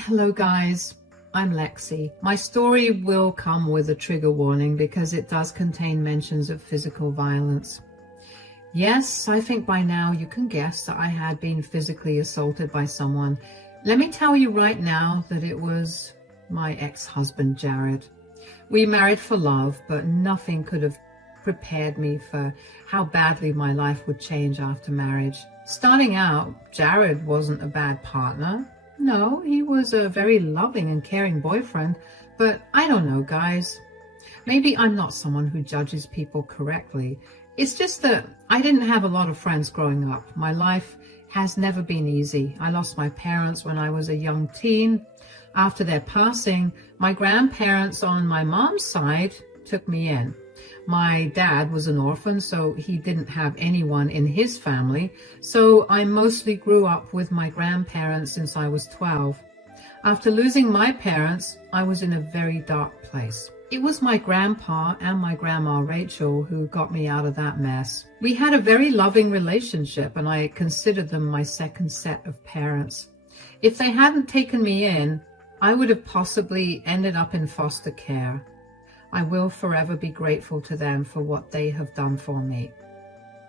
Hello guys, I'm Lexi. My story will come with a trigger warning because it does contain mentions of physical violence. Yes, I think by now you can guess that I had been physically assaulted by someone. Let me tell you right now that it was my ex-husband, Jared. We married for love, but nothing could have prepared me for how badly my life would change after marriage. Starting out, Jared wasn't a bad partner. No, he was a very loving and caring boyfriend, but I don't know, guys. Maybe I'm not someone who judges people correctly. It's just that I didn't have a lot of friends growing up. My life has never been easy. I lost my parents when I was a young teen. After their passing, my grandparents on my mom's side took me in. My dad was an orphan, so he didn't have anyone in his family, so I mostly grew up with my grandparents since I was 12. After losing my parents, I was in a very dark place. It was my grandpa and my grandma Rachel who got me out of that mess. We had a very loving relationship, and I considered them my second set of parents. If they hadn't taken me in, I would have possibly ended up in foster care. I will forever be grateful to them for what they have done for me.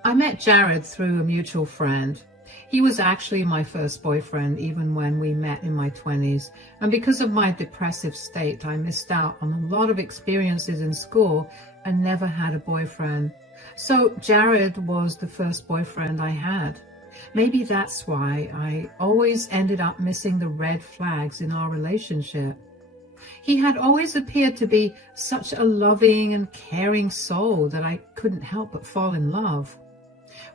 I met Jared through a mutual friend. He was actually my first boyfriend even when we met in my 20s, and because of my depressive state, I missed out on a lot of experiences in school and never had a boyfriend. So Jared was the first boyfriend I had. Maybe that's why I always ended up missing the red flags in our relationship. He had always appeared to be such a loving and caring soul that I couldn't help but fall in love.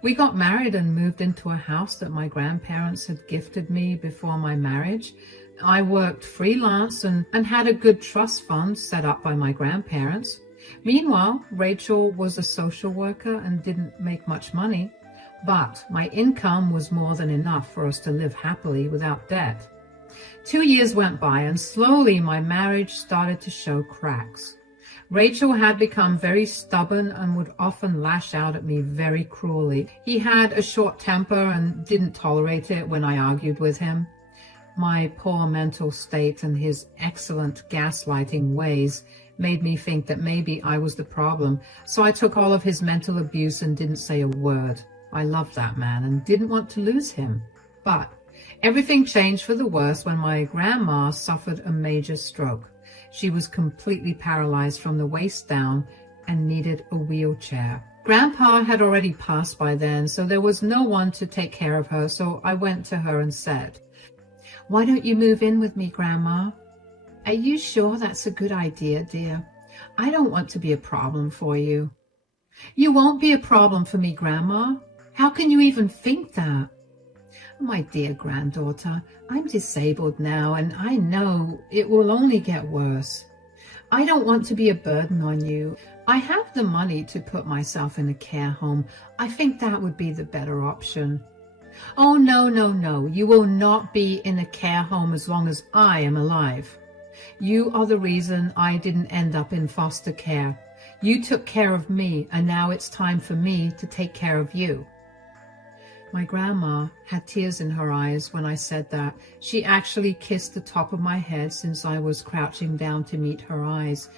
We got married and moved into a house that my grandparents had gifted me before my marriage. I worked freelance and had a good trust fund set up by my grandparents. Meanwhile, Rachel was a social worker and didn't make much money, but my income was more than enough for us to live happily without debt. 2 years went by, and slowly my marriage started to show cracks. Rachel had become very stubborn and would often lash out at me very cruelly. He had a short temper and didn't tolerate it when I argued with him. My poor mental state and his excellent gaslighting ways made me think that maybe I was the problem, so I took all of his mental abuse and didn't say a word. I loved that man and didn't want to lose him. But everything changed for the worse when my grandma suffered a major stroke. She was completely paralyzed from the waist down and needed a wheelchair. Grandpa had already passed by then, so there was no one to take care of her, so I went to her and said, "Why don't you move in with me, Grandma?" "Are you sure that's a good idea, dear? I don't want to be a problem for you." "You won't be a problem for me, Grandma. How can you even think that?" "My dear granddaughter, I'm disabled now, and I know it will only get worse. I don't want to be a burden on you. I have the money to put myself in a care home. I think that would be the better option." "Oh, no, no, no. You will not be in a care home as long as I am alive. You are the reason I didn't end up in foster care. You took care of me, and now it's time for me to take care of you." My grandma had tears in her eyes when I said that. She actually kissed the top of my head since I was crouching down to meet her eyes.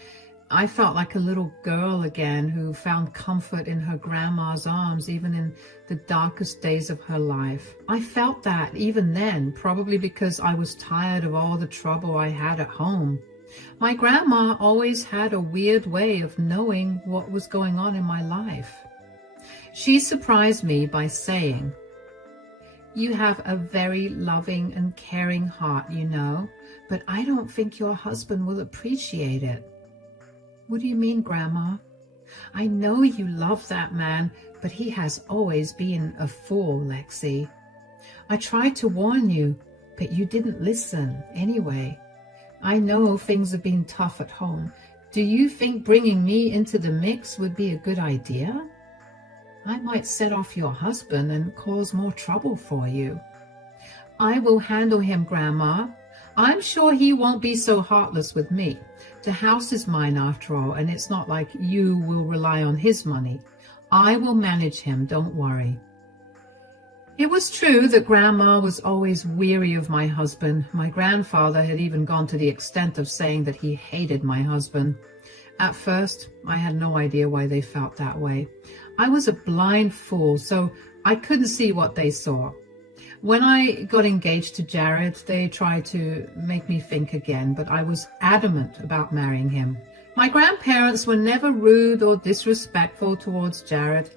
I felt like a little girl again who found comfort in her grandma's arms even in the darkest days of her life. I felt that even then, probably because I was tired of all the trouble I had at home. My grandma always had a weird way of knowing what was going on in my life. She surprised me by saying, "You have a very loving and caring heart, you know, but I don't think your husband will appreciate it." "What do you mean, Grandma?" "I know you love that man, but he has always been a fool, Lexi. I tried to warn you, but you didn't listen anyway. I know things have been tough at home. Do you think bringing me into the mix would be a good idea? I might set off your husband and cause more trouble for you." "I will handle him, Grandma. I'm sure he won't be so heartless with me. The house is mine after all, and it's not like you will rely on his money. I will manage him, don't worry." It was true that Grandma was always weary of my husband. My grandfather had even gone to the extent of saying that he hated my husband. At first, I had no idea why they felt that way. I was a blind fool, so I couldn't see what they saw. When I got engaged to Jared, they tried to make me think again, but I was adamant about marrying him. My grandparents were never rude or disrespectful towards Jared.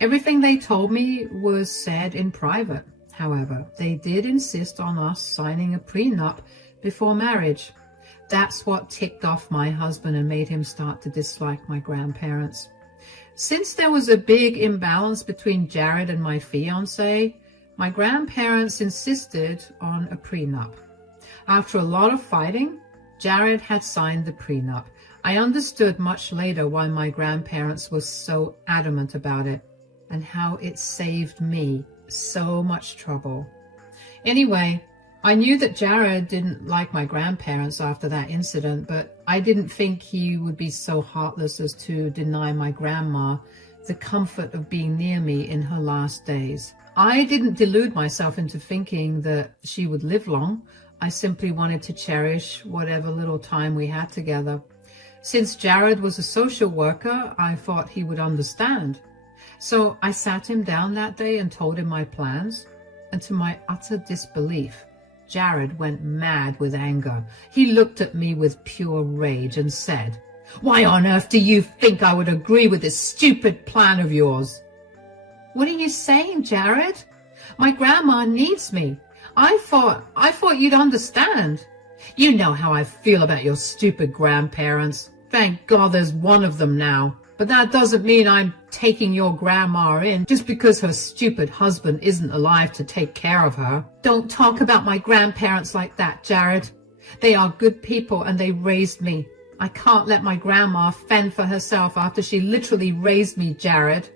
Everything they told me was said in private. However, they did insist on us signing a prenup before marriage. That's what ticked off my husband and made him start to dislike my grandparents. Since there was a big imbalance between Jared and my fiancé, my grandparents insisted on a prenup. After a lot of fighting, Jared had signed the prenup. I understood much later why my grandparents were so adamant about it, and how it saved me so much trouble. Anyway, I knew that Jared didn't like my grandparents after that incident, but I didn't think he would be so heartless as to deny my grandma the comfort of being near me in her last days. I didn't delude myself into thinking that she would live long. I simply wanted to cherish whatever little time we had together. Since Jared was a social worker, I thought he would understand. So I sat him down that day and told him my plans, and to my utter disbelief, Jared went mad with anger. He looked at me with pure rage and said, "Why on earth do you think I would agree with this stupid plan of yours?" "What are you saying, Jared? My grandma needs me. I thought you'd understand. You know how I feel about your stupid grandparents. Thank God there's one of them now. But that doesn't mean I'm taking your grandma in just because her stupid husband isn't alive to take care of her. Don't talk about my grandparents like that, Jared. They are good people and they raised me. I can't let my grandma fend for herself after she literally raised me, Jared.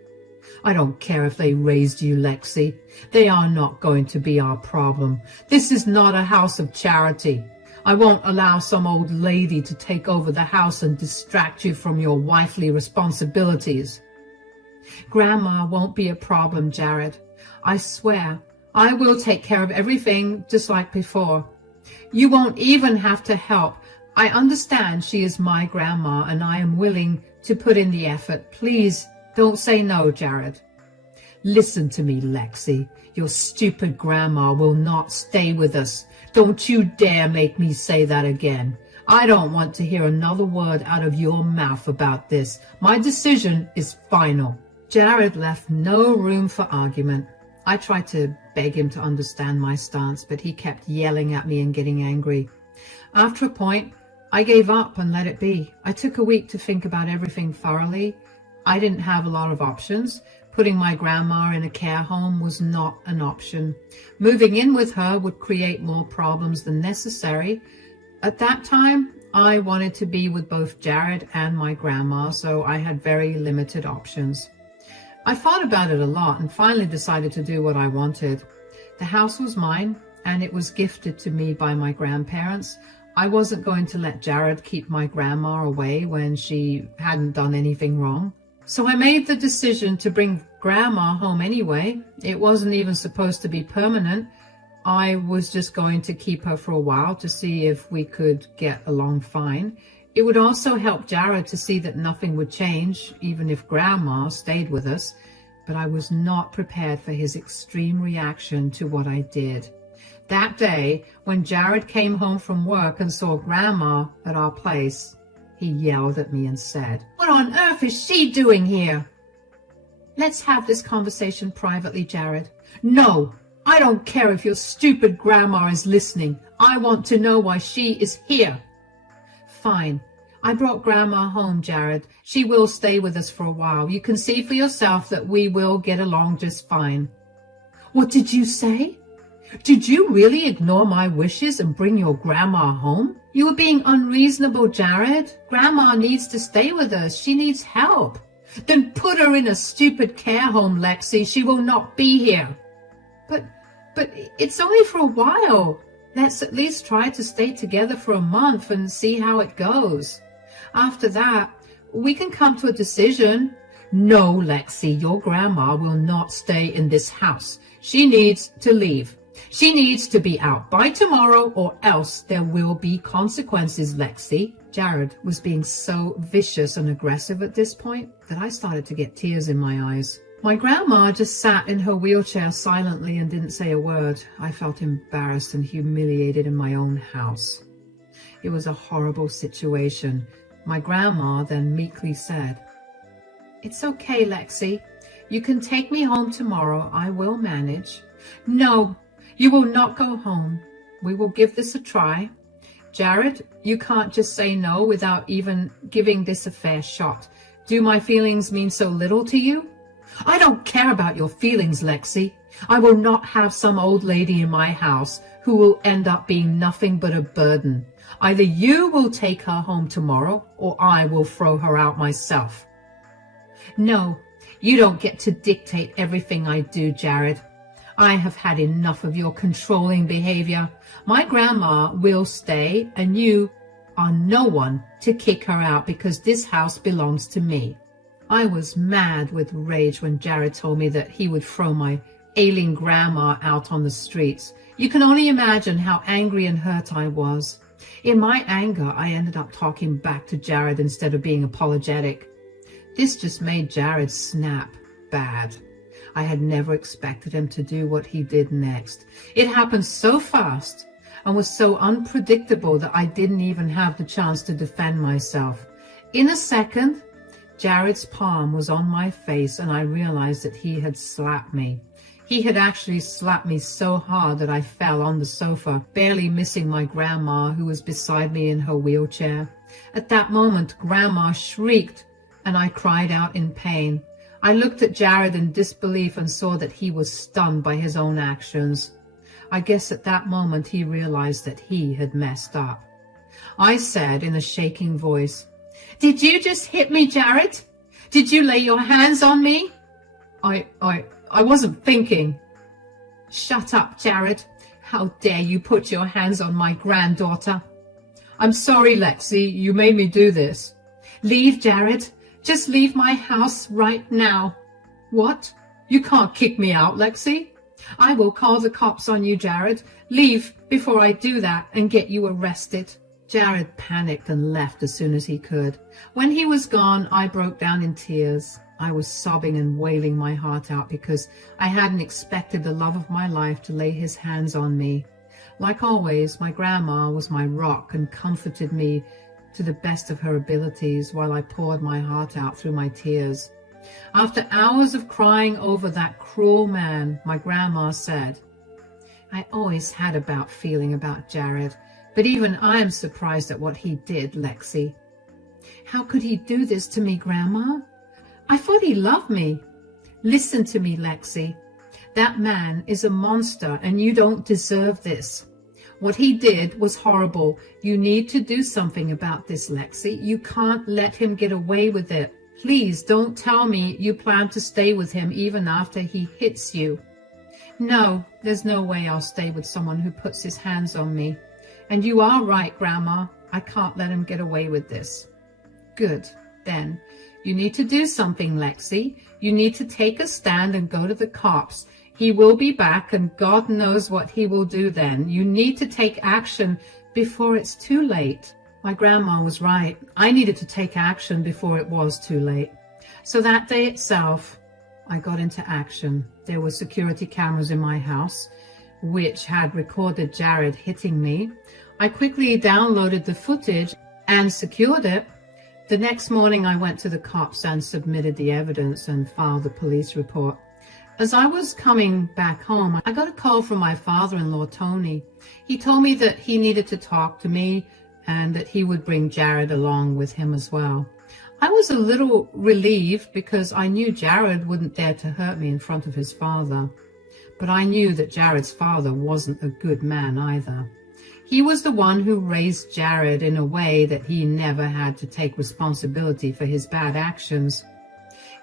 I don't care if they raised you, Lexi. They are not going to be our problem. This is not a house of charity. I won't allow some old lady to take over the house and distract you from your wifely responsibilities. Grandma won't be a problem, Jared. I swear, I will take care of everything just like before. You won't even have to help. I understand she is my grandma and I am willing to put in the effort. Please don't say no, Jared. Listen to me, Lexi. Your stupid grandma will not stay with us. Don't you dare make me say that again. I don't want to hear another word out of your mouth about this. My decision is final. Jared left no room for argument. I tried to beg him to understand my stance, but he kept yelling at me and getting angry. After a point, I gave up and let it be. I took a week to think about everything thoroughly. I didn't have a lot of options. Putting my grandma in a care home was not an option. Moving in with her would create more problems than necessary. At that time, I wanted to be with both Jared and my grandma, so I had very limited options. I thought about it a lot and finally decided to do what I wanted. The house was mine, and it was gifted to me by my grandparents. I wasn't going to let Jared keep my grandma away when she hadn't done anything wrong. So I made the decision to bring Grandma home anyway. It wasn't even supposed to be permanent. I was just going to keep her for a while to see if we could get along fine. It would also help Jared to see that nothing would change, even if Grandma stayed with us. But I was not prepared for his extreme reaction to what I did. That day, when Jared came home from work and saw Grandma at our place, he yelled at me and said, "What on earth is she doing here?" "Let's have this conversation privately, Jared." "No, I don't care if your stupid grandma is listening. I want to know why she is here." "Fine. I brought Grandma home, Jared. She will stay with us for a while. You can see for yourself that we will get along just fine." "What did you say? Did you really ignore my wishes and bring your grandma home?" "You were being unreasonable, Jared. Grandma needs to stay with us. She needs help." "Then put her in a stupid care home, Lexi. She will not be here." But it's only for a while. Let's at least try to stay together for a month and see how it goes. After that, we can come to a decision. "No, Lexi, your grandma will not stay in this house. She needs to leave. She needs to be out by tomorrow, or else there will be consequences, Lexi. Jared was being so vicious and aggressive at this point that I started to get tears in my eyes. My grandma just sat in her wheelchair silently and didn't say a word. I felt embarrassed and humiliated in my own house. It was a horrible situation. My grandma then meekly said, "It's okay, Lexi. You can take me home tomorrow. I will manage." "No, you will not go home. We will give this a try. Jared, you can't just say no without even giving this a fair shot. Do my feelings mean so little to you?" "I don't care about your feelings, Lexi. I will not have some old lady in my house who will end up being nothing but a burden. Either you will take her home tomorrow, or I will throw her out myself." "No, you don't get to dictate everything I do, Jared. I have had enough of your controlling behavior. My grandma will stay, and you are no one to kick her out because this house belongs to me." I was mad with rage when Jared told me that he would throw my ailing grandma out on the streets. You can only imagine how angry and hurt I was. In my anger, I ended up talking back to Jared instead of being apologetic. This just made Jared snap bad. I had never expected him to do what he did next. It happened so fast and was so unpredictable that I didn't even have the chance to defend myself. In a second, Jared's palm was on my face and I realized that he had slapped me. He had actually slapped me so hard that I fell on the sofa, barely missing my grandma who was beside me in her wheelchair. At that moment, Grandma shrieked and I cried out in pain. I looked at Jared in disbelief and saw that he was stunned by his own actions. I guess at that moment he realized that he had messed up. I said in a shaking voice, "Did you just hit me, Jared? Did you lay your hands on me?" I wasn't thinking." "Shut up, Jared. How dare you put your hands on my granddaughter?" "I'm sorry, Lexi. You made me do this." "Leave, Jared. Just leave my house right now." "What? You can't kick me out, Lexi." "I will call the cops on you, Jared. Leave before I do that and get you arrested." Jared panicked and left as soon as he could. When he was gone, I broke down in tears. I was sobbing and wailing my heart out because I hadn't expected the love of my life to lay his hands on me. Like always, my grandma was my rock and comforted me to the best of her abilities while I poured my heart out through my tears. After hours of crying over that cruel man, my grandma said, "I always had a bad feeling about Jared, but even I am surprised at what he did, Lexi." "How could he do this to me, Grandma? I thought he loved me." "Listen to me, Lexi. That man is a monster and you don't deserve this. What he did was horrible. You need to do something about this, Lexi. You can't let him get away with it. Please don't tell me you plan to stay with him even after he hits you." "No, there's no way I'll stay with someone who puts his hands on me. And you are right, Grandma. I can't let him get away with this." "Good. Then you need to do something, Lexi. You need to take a stand and go to the cops. He will be back and God knows what he will do then. You need to take action before it's too late." My grandma was right. I needed to take action before it was too late. So that day itself, I got into action. There were security cameras in my house, which had recorded Jared hitting me. I quickly downloaded the footage and secured it. The next morning, I went to the cops and submitted the evidence and filed a police report. As I was coming back home, I got a call from my father-in-law, Tony. He told me that he needed to talk to me and that he would bring Jared along with him as well. I was a little relieved because I knew Jared wouldn't dare to hurt me in front of his father. But I knew that Jared's father wasn't a good man either. He was the one who raised Jared in a way that he never had to take responsibility for his bad actions.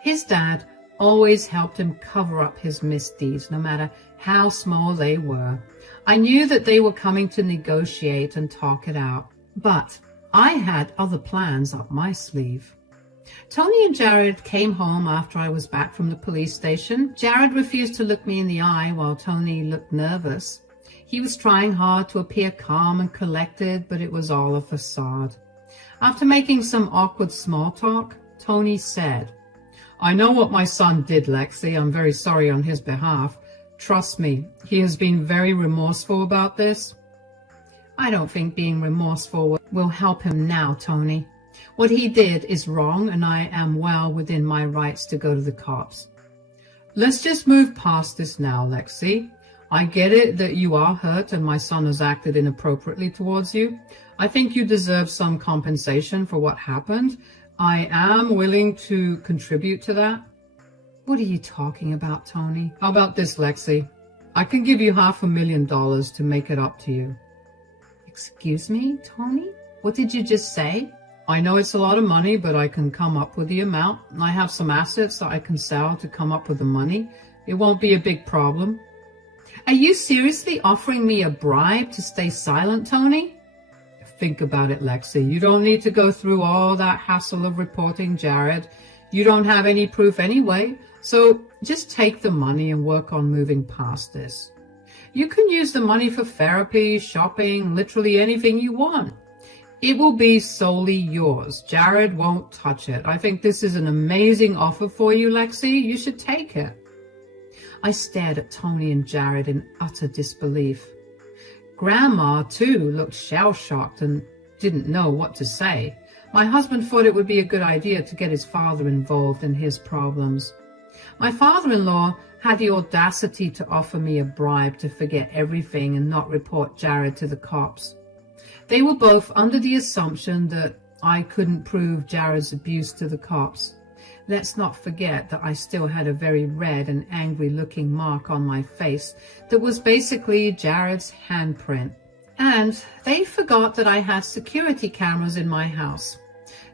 His dad always helped him cover up his misdeeds, no matter how small they were. I knew that they were coming to negotiate and talk it out, but I had other plans up my sleeve. Tony and Jared came home after I was back from the police station. Jared refused to look me in the eye while Tony looked nervous. He was trying hard to appear calm and collected, but it was all a facade. After making some awkward small talk, Tony said, "I know what my son did, Lexi. I'm very sorry on his behalf. Trust me, he has been very remorseful about this." I don't think being remorseful will help him now, Tony. What he did is wrong, and I am well within my rights to go to the cops. Let's just move past this now, Lexi. I get it that you are hurt and my son has acted inappropriately towards you. I think you deserve some compensation for what happened. I am willing to contribute to that. What are you talking about, Tony? How about this, Lexi? I can give you $500,000 to make it up to you. Excuse me, Tony? What did you just say? I know it's a lot of money, but I can come up with the amount. I have some assets that I can sell to come up with the money. It won't be a big problem. Are you seriously offering me a bribe to stay silent, Tony? Think about it, Lexi. You don't need to go through all that hassle of reporting Jared. You don't have any proof anyway, so just take the money and work on moving past this. You can use the money for therapy, shopping, literally anything you want. It will be solely yours. Jared won't touch it. I think this is an amazing offer for you, Lexi. You should take it. I stared at Tony and Jared in utter disbelief. Grandma, too, looked shell-shocked and didn't know what to say. My husband thought it would be a good idea to get his father involved in his problems. My father-in-law had the audacity to offer me a bribe to forget everything and not report Jared to the cops. They were both under the assumption that I couldn't prove Jared's abuse to the cops. Let's not forget that I still had a very red and angry-looking mark on my face that was basically Jared's handprint. And they forgot that I had security cameras in my house.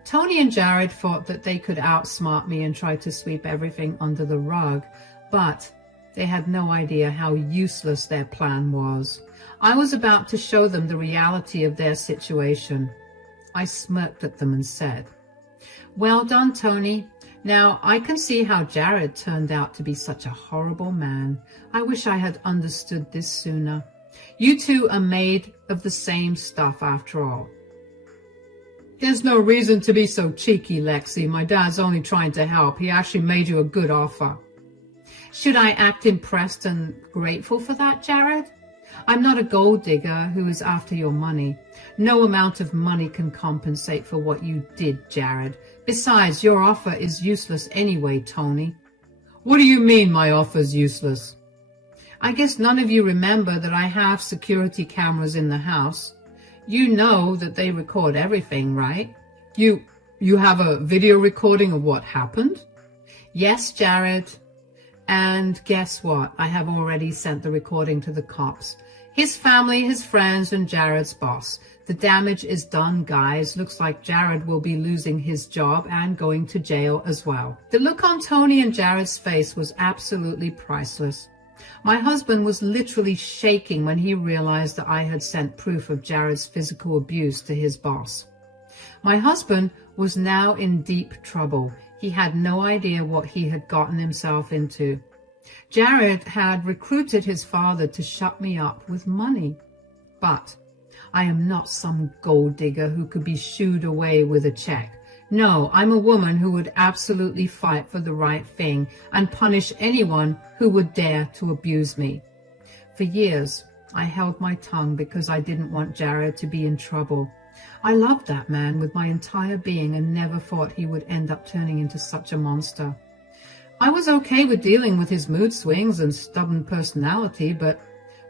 Tony and Jared thought that they could outsmart me and try to sweep everything under the rug, but they had no idea how useless their plan was. I was about to show them the reality of their situation. I smirked at them and said, "Well done, Tony. Now, I can see how Jared turned out to be such a horrible man. I wish I had understood this sooner. You two are made of the same stuff after all." "There's no reason to be so cheeky, Lexi. My dad's only trying to help. He actually made you a good offer." Should I act impressed and grateful for that, Jared? I'm not a gold digger who is after your money. No amount of money can compensate for what you did, Jared. Besides, your offer is useless anyway, Tony. What do you mean my offer's useless? I guess none of you remember that I have security cameras in the house. You know that they record everything, right? You have a video recording of what happened? Yes, Jared. And guess what? I have already sent the recording to the cops. His family, his friends, and Jared's boss. The damage is done, guys. Looks like Jared will be losing his job and going to jail as well. The look on Tony and Jared's face was absolutely priceless. My husband was literally shaking when he realized that I had sent proof of Jared's physical abuse to his boss. My husband was now in deep trouble. He had no idea what he had gotten himself into. Jared had recruited his father to shut me up with money. But I am not some gold digger who could be shooed away with a check. No, I'm a woman who would absolutely fight for the right thing and punish anyone who would dare to abuse me. For years, I held my tongue because I didn't want Jared to be in trouble. I loved that man with my entire being and never thought he would end up turning into such a monster. I was okay with dealing with his mood swings and stubborn personality, but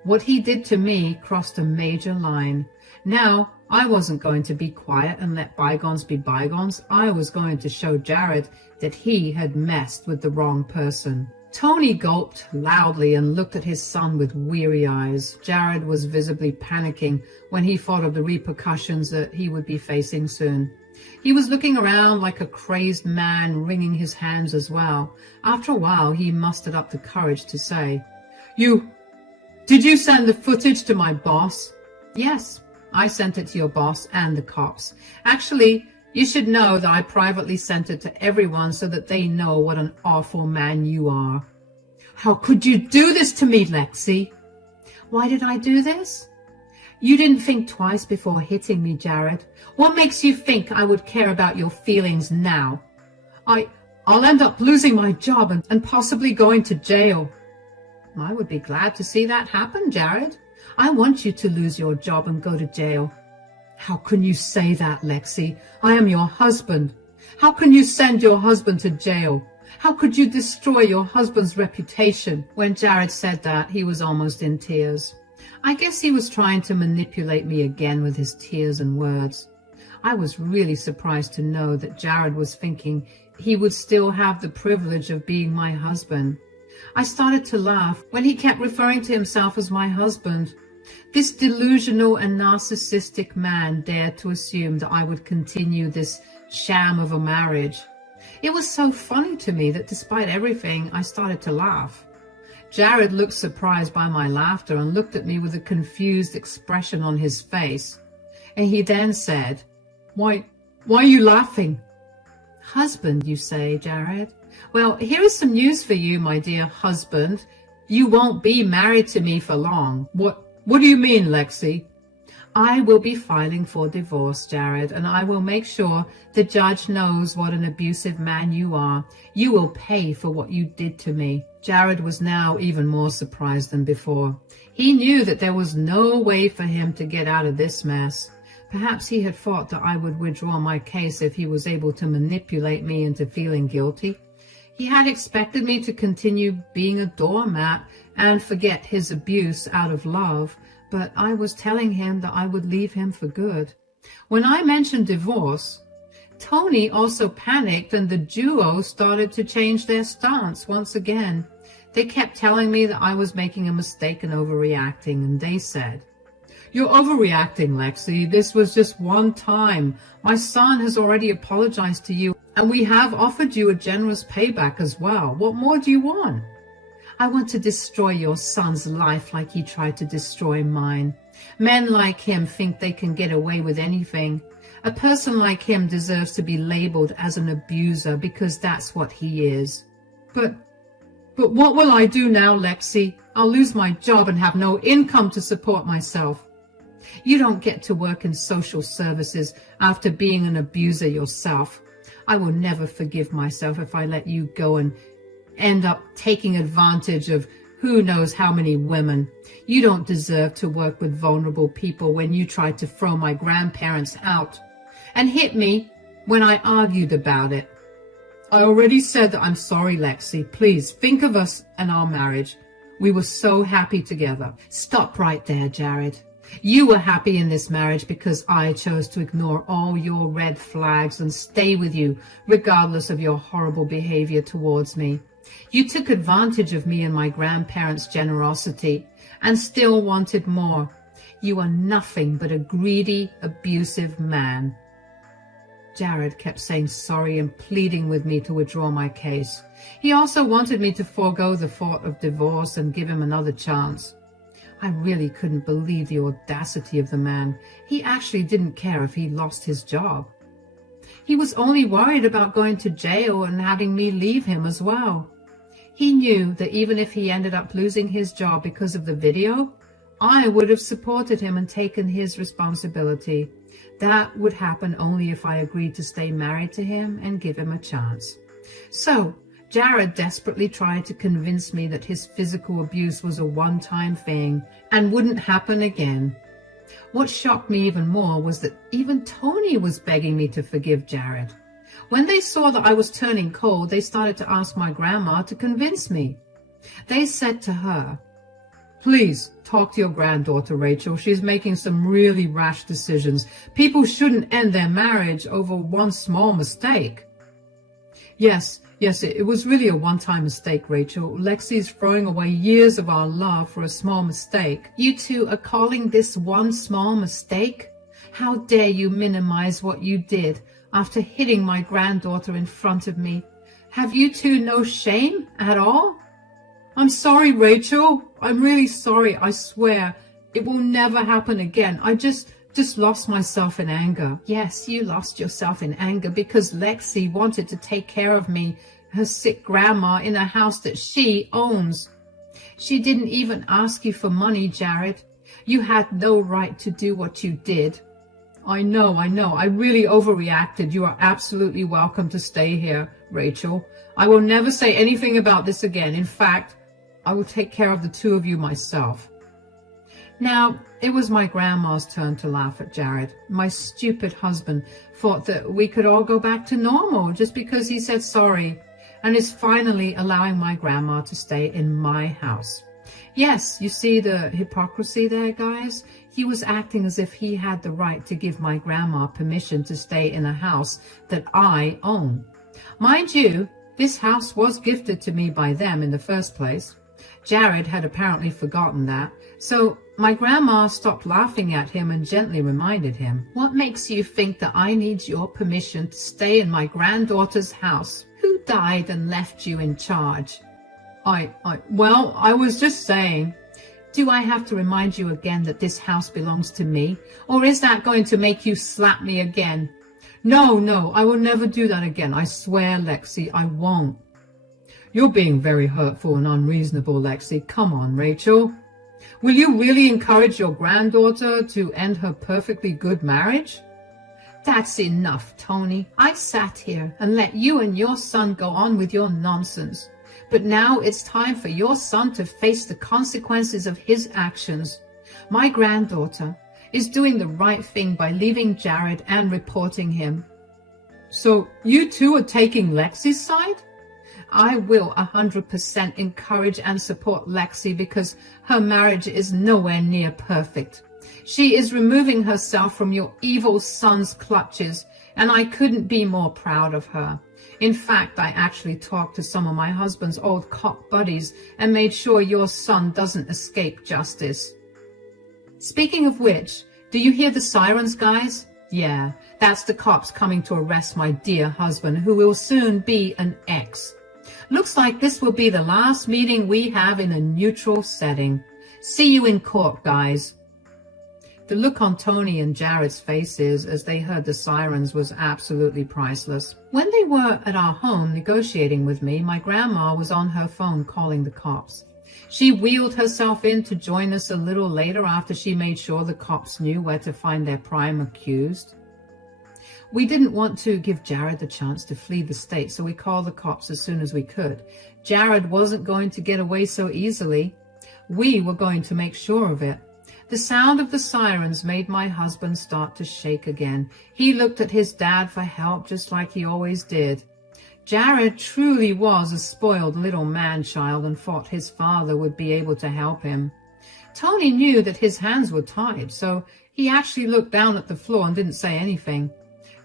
what he did to me crossed a major line. Now, I wasn't going to be quiet and let bygones be bygones. I was going to show Jared that he had messed with the wrong person. Tony gulped loudly and looked at his son with weary eyes. Jared was visibly panicking when he thought of the repercussions that he would be facing soon. He was looking around like a crazed man, wringing his hands as well. After a while, he mustered up the courage to say, Did you send the footage to my boss?" "Yes, I sent it to your boss and the cops. Actually, You should know that I privately sent it to everyone so that they know what an awful man you are. How could you do this to me, Lexi? Why did I do this? You didn't think twice before hitting me, Jared. What makes you think I would care about your feelings now? I'll end up losing my job and possibly going to jail. I would be glad to see that happen, Jared. I want you to lose your job and go to jail. How can you say that, Lexi? I am your husband. How can you send your husband to jail? How could you destroy your husband's reputation? When Jared said that, he was almost in tears. I guess he was trying to manipulate me again with his tears and words. I was really surprised to know that Jared was thinking he would still have the privilege of being my husband. I started to laugh when he kept referring to himself as my husband. This delusional and narcissistic man dared to assume that I would continue this sham of a marriage. It was so funny to me that despite everything, I started to laugh. Jared looked surprised by my laughter and looked at me with a confused expression on his face. And he then said, Why are you laughing? Husband, you say, Jared? Well, here is some news for you, my dear husband. You won't be married to me for long. What do you mean, Lexi? I will be filing for divorce, Jared, and I will make sure the judge knows what an abusive man you are. You will pay for what you did to me. Jared was now even more surprised than before. He knew that there was no way for him to get out of this mess. Perhaps he had thought that I would withdraw my case if he was able to manipulate me into feeling guilty. He had expected me to continue being a doormat and forget his abuse out of love, but I was telling him that I would leave him for good. When I mentioned divorce, Tony also panicked and the duo started to change their stance once again. They kept telling me that I was making a mistake and overreacting, and they said, You're overreacting, Lexi. This was just one time. My son has already apologized to you, and we have offered you a generous payback as well. What more do you want? I want to destroy your son's life like he tried to destroy mine. Men like him think they can get away with anything. A person like him deserves to be labeled as an abuser because that's what he is. But what will I do now, Lexi? I'll lose my job and have no income to support myself. You don't get to work in social services after being an abuser yourself. I will never forgive myself if I let you go and end up taking advantage of who knows how many women. You don't deserve to work with vulnerable people when you tried to throw my grandparents out and hit me when I argued about it. I already said that I'm sorry, Lexi. Please think of us and our marriage. We were so happy together. Stop right there, Jared. You were happy in this marriage because I chose to ignore all your red flags and stay with you regardless of your horrible behavior towards me. You took advantage of me and my grandparents' generosity and still wanted more. You are nothing but a greedy, abusive man. Jared kept saying sorry and pleading with me to withdraw my case. He also wanted me to forego the thought of divorce and give him another chance. I really couldn't believe the audacity of the man. He actually didn't care if he lost his job. He was only worried about going to jail and having me leave him as well. He knew that even if he ended up losing his job because of the video, I would have supported him and taken his responsibility. That would happen only if I agreed to stay married to him and give him a chance. So, Jared desperately tried to convince me that his physical abuse was a one-time thing and wouldn't happen again. What shocked me even more was that even Tony was begging me to forgive Jared. When they saw that I was turning cold, they started to ask my grandma to convince me. They said to her, Please talk to your granddaughter, Rachel. She's making some really rash decisions. People shouldn't end their marriage over one small mistake. Yes, it was really a one-time mistake, Rachel. Lexi's throwing away years of our love for a small mistake. You two are calling this one small mistake? How dare you minimize what you did after hitting my granddaughter in front of me? Have you two no shame at all? I'm sorry, Rachel. I'm really sorry. I swear it will never happen again. I just just lost myself in anger. Yes, you lost yourself in anger because Lexi wanted to take care of me, her sick grandma, in a house that she owns. She didn't even ask you for money, Jared. You had no right to do what you did. I know. I really overreacted. You are absolutely welcome to stay here, Rachel. I will never say anything about this again. In fact, I will take care of the two of you myself. Now, it was my grandma's turn to laugh at Jared. My stupid husband thought that we could all go back to normal just because he said sorry, and is finally allowing my grandma to stay in my house. Yes, you see the hypocrisy there, guys? He was acting as if he had the right to give my grandma permission to stay in a house that I own. Mind you, this house was gifted to me by them in the first place. Jared had apparently forgotten that, so my grandma stopped laughing at him and gently reminded him, "What makes you think that I need your permission to stay in my granddaughter's house? Who died and left you in charge?" Well, I was just saying. Do I have to remind you again that this house belongs to me? Or is that going to make you slap me again? No, I will never do that again. I swear, Lexi, I won't. You're being very hurtful and unreasonable, Lexi. Come on, Rachel. Will you really encourage your granddaughter to end her perfectly good marriage? That's enough, Tony. I sat here and let you and your son go on with your nonsense. But now it's time for your son to face the consequences of his actions. My granddaughter is doing the right thing by leaving Jared and reporting him. So you two are taking Lexi's side? I will 100% encourage and support Lexi because her marriage is nowhere near perfect. She is removing herself from your evil son's clutches, and I couldn't be more proud of her. In fact, I actually talked to some of my husband's old cop buddies and made sure your son doesn't escape justice. Speaking of which, do you hear the sirens, guys? Yeah, that's the cops coming to arrest my dear husband, who will soon be an ex. Looks like this will be the last meeting we have in a neutral setting. See you in court, guys. The look on Tony and Jared's faces as they heard the sirens was absolutely priceless. When they were at our home negotiating with me, my grandma was on her phone calling the cops. She wheeled herself in to join us a little later after she made sure the cops knew where to find their prime accused. We didn't want to give Jared the chance to flee the state, so we called the cops as soon as we could. Jared wasn't going to get away so easily. We were going to make sure of it. The sound of the sirens made my husband start to shake again. He looked at his dad for help just like he always did. Jared truly was a spoiled little man-child and thought his father would be able to help him. Tony knew that his hands were tied, so he actually looked down at the floor and didn't say anything.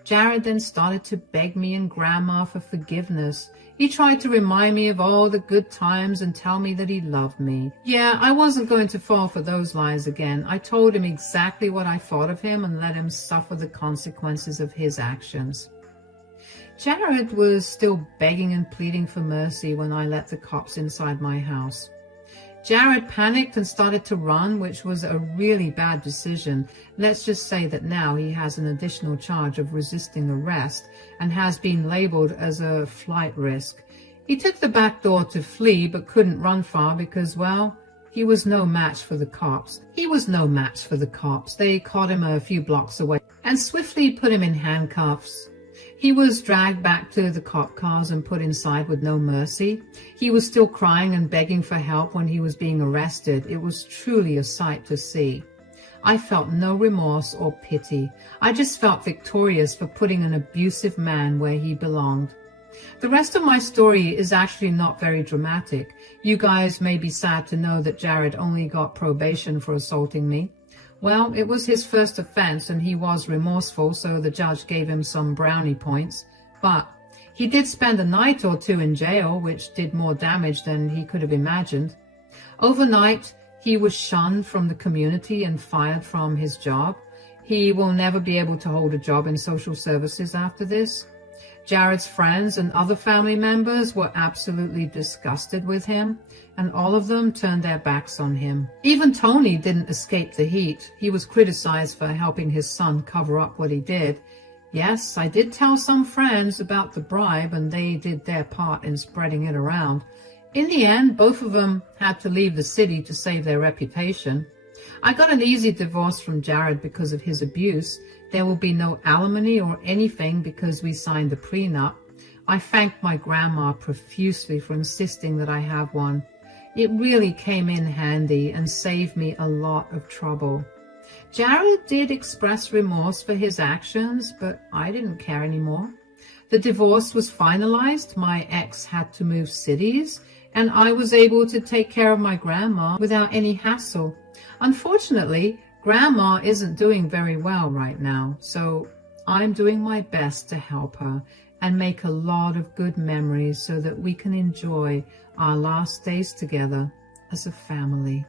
Jared then started to beg me and Grandma for forgiveness. He tried to remind me of all the good times and tell me that he loved me. Yeah, I wasn't going to fall for those lies again. I told him exactly what I thought of him and let him suffer the consequences of his actions. Jared was still begging and pleading for mercy when I let the cops inside my house. Jared panicked and started to run, which was a really bad decision. Let's just say that now he has an additional charge of resisting arrest and has been labeled as a flight risk. He took the back door to flee but couldn't run far because, well, he was no match for the cops. They caught him a few blocks away and swiftly put him in handcuffs. He was dragged back to the cop cars and put inside with no mercy. He was still crying and begging for help when he was being arrested. It was truly a sight to see. I felt no remorse or pity. I just felt victorious for putting an abusive man where he belonged. The rest of my story is actually not very dramatic. You guys may be sad to know that Jared only got probation for assaulting me. Well, it was his first offense and he was remorseful, so the judge gave him some brownie points. But he did spend a night or two in jail, which did more damage than he could have imagined. Overnight, he was shunned from the community and fired from his job. He will never be able to hold a job in social services after this. Jared's friends and other family members were absolutely disgusted with him, and all of them turned their backs on him. Even Tony didn't escape the heat. He was criticized for helping his son cover up what he did. Yes, I did tell some friends about the bribe, and they did their part in spreading it around. In the end, both of them had to leave the city to save their reputation. I got an easy divorce from Jared because of his abuse. There will be no alimony or anything because we signed a prenup. I thanked my grandma profusely for insisting that I have one. It really came in handy and saved me a lot of trouble. Jared did express remorse for his actions, but I didn't care anymore. The divorce was finalized, my ex had to move cities, and I was able to take care of my grandma without any hassle. Unfortunately, Grandma isn't doing very well right now, so I'm doing my best to help her and make a lot of good memories so that we can enjoy our last days together as a family.